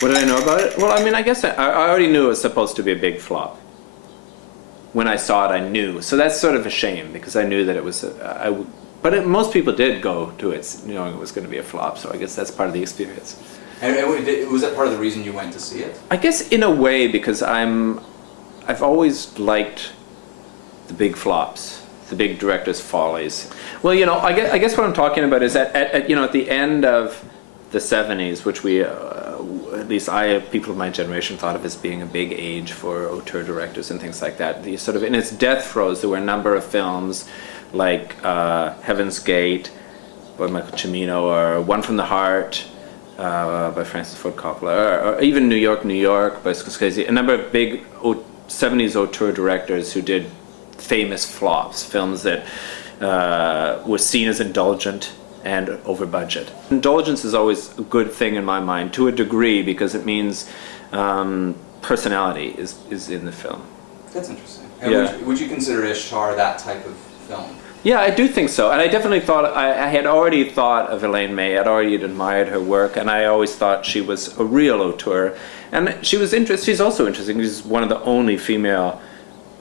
What did I know about it? Well, I mean, I guess I already knew it was supposed to be a big flop. When I saw it, I knew. So that's sort of a shame, because I knew that it was, most people did go to it knowing it was going to be a flop, so I guess that's part of the experience. And was that part of the reason you went to see it? I guess in a way, because I've always liked the big flops, the big director's follies. Well, you know, I guess what I'm talking about is that at the end of the 70s, which we, at least people of my generation thought of as being a big age for auteur directors and things like that. The sort of in its death throes, there were a number of films like Heaven's Gate by Michael Cimino, or One from the Heart by Francis Ford Coppola, or even New York, New York by Scorsese. A number of big 70s auteur directors who did famous flops, films that were seen as indulgent and over budget. Indulgence is always a good thing in my mind, to a degree, because it means personality is in the film. That's interesting. And yeah. would you consider Ishtar that type of film? Yeah, I do think so. And I definitely thought, I had already thought of Elaine May. I'd already admired her work, and I always thought she was a real auteur. And she's also interesting. She's one of the only female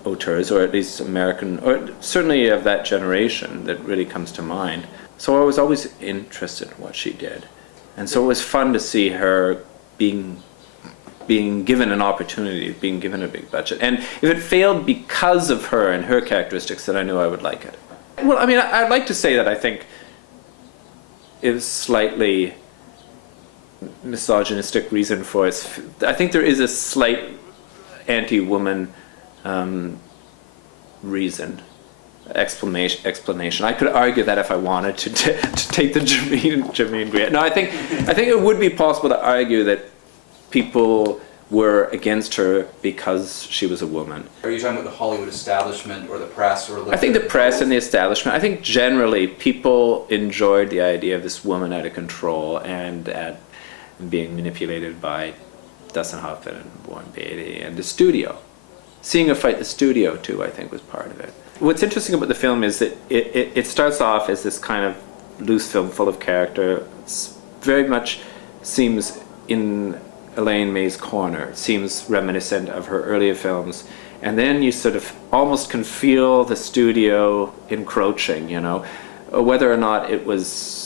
auteurs, or at least American, or certainly of that generation, that really comes to mind. So I was always interested in what she did. And so it was fun to see her being given an opportunity, being given a big budget. And if it failed because of her and her characteristics, then I knew I would like it. Well, I mean, I'd like to say that I think it was slightly misogynistic reason for it. I think there is a slight anti-woman reason. Explanation. I could argue that if I wanted to take the Jermaine Greer. No, I think it would be possible to argue that people were against her because she was a woman. Are you talking about the Hollywood establishment or the press? Or I think the press and the establishment. I think generally people enjoyed the idea of this woman out of control and at being manipulated by Dustin Hoffman and Warren Beatty and the studio. Seeing her fight the studio too, I think, was part of it. What's interesting about the film is that it starts off as this kind of loose film full of character. It very much seems in Elaine May's corner. It seems reminiscent of her earlier films. And then you sort of almost can feel the studio encroaching, you know, whether or not it was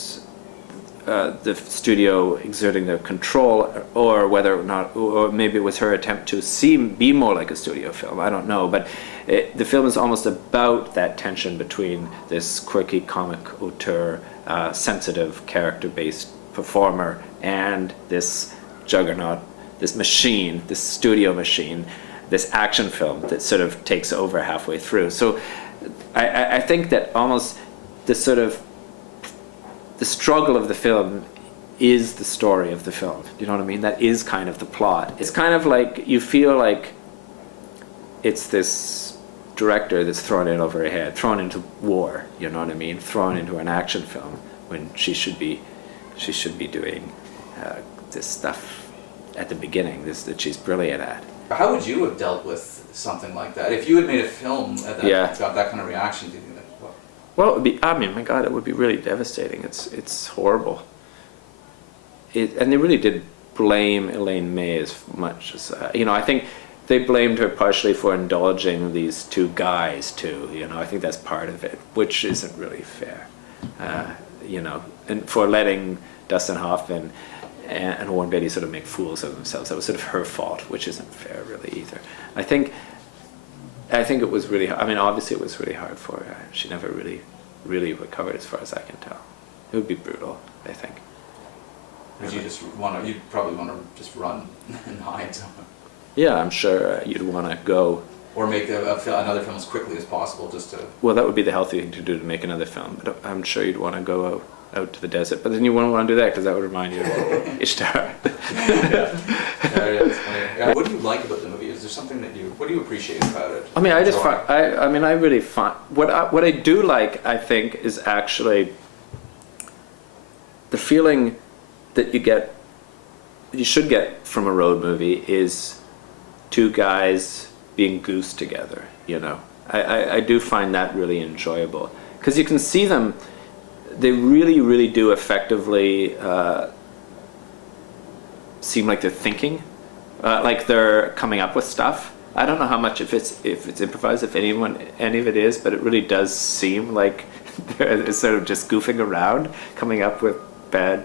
the studio exerting their control, or whether or not, or maybe it was her attempt to be more like a studio film. I don't know, but the film is almost about that tension between this quirky comic auteur, sensitive character-based performer, and this juggernaut, this machine, this studio machine, this action film that sort of takes over halfway through. So I think that almost this sort of the struggle of the film is the story of the film. You know what I mean? That is kind of the plot. It's kind of like, you feel like it's this director that's thrown in over her head, thrown into war, you know what I mean? Thrown into an action film when she should be doing this stuff at the beginning, that she's brilliant at. How would you have dealt with something like that? If you had made a film that got that kind of reaction, do you think that? Well, it would be, I mean, my God, it would be really devastating. It's horrible. And they really did blame Elaine May as much as, you know, I think they blamed her partially for indulging these two guys too, you know. I think that's part of it, which isn't really fair, you know, and for letting Dustin Hoffman and Warren Beatty sort of make fools of themselves. That was sort of her fault, which isn't fair really either. I think it was really, I mean, obviously it was really hard for her. She never really recovered, as far as I can tell. It would be brutal, I think. Would you you'd probably want to just run and hide somewhere? Yeah, I'm sure you'd want to go. Or make another film as quickly as possible, just to... Well, that would be the healthy thing to do, to make another film. But I'm sure you'd want to go out to the desert. But then you wouldn't want to do that, because that would remind you of Ishtar. Yeah, what do you like about the movie? Is there something that what do you appreciate about it? I mean, I really find, what I do like, I think, is actually the feeling that you should get from a road movie is two guys being goose together, you know. I do find that really enjoyable, because you can see them, they really do effectively seem like they're thinking, like they're coming up with stuff. I don't know how much if it's improvised, if any of it is, but it really does seem like they're sort of just goofing around, coming up with bad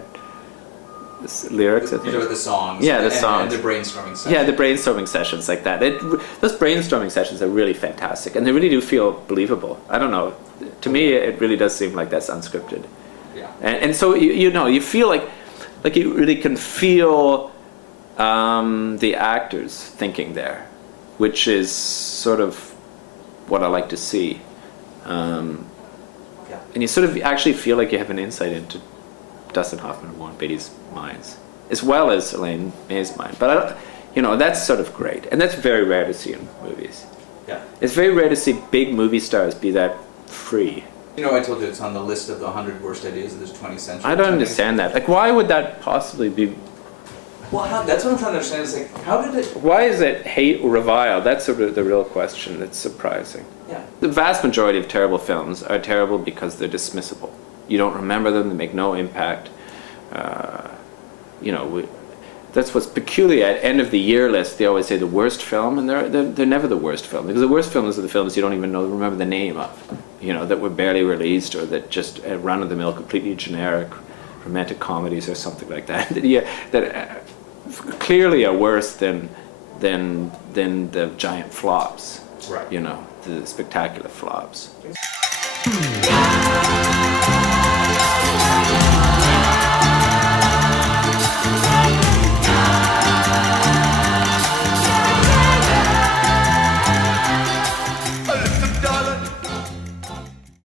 lyrics. I think. With the songs. Yeah, the songs. And the brainstorming sessions. Yeah, the brainstorming sessions like that. Those brainstorming sessions are really fantastic, and they really do feel believable. I don't know. To me, it really does seem like that's unscripted. Yeah. And so you feel like you really can feel the actors thinking there, which is sort of what I like to see. And you sort of actually feel like you have an insight into Dustin Hoffman and Warren Beatty's minds, as well as Elaine May's mind. But that's sort of great, and that's very rare to see in movies. Yeah. It's very rare to see big movie stars be that free. I told you it's on the list of the 100 worst ideas of this 20th century. I don't understand that. Like, why would that possibly be? Well, that's what I'm trying to understand. Is like, how did it? Why is it hate or revile? That's the real question. That's surprising. Yeah. The vast majority of terrible films are terrible because they're dismissible. You don't remember them. They make no impact. That's what's peculiar. At end of the year list, they always say the worst film, and they're never the worst film, because the worst films are the films you don't even remember the name of, that were barely released, or that just run of the mill, completely generic romantic comedies or something like that. that clearly are worse than the giant flops. Right. The spectacular flops.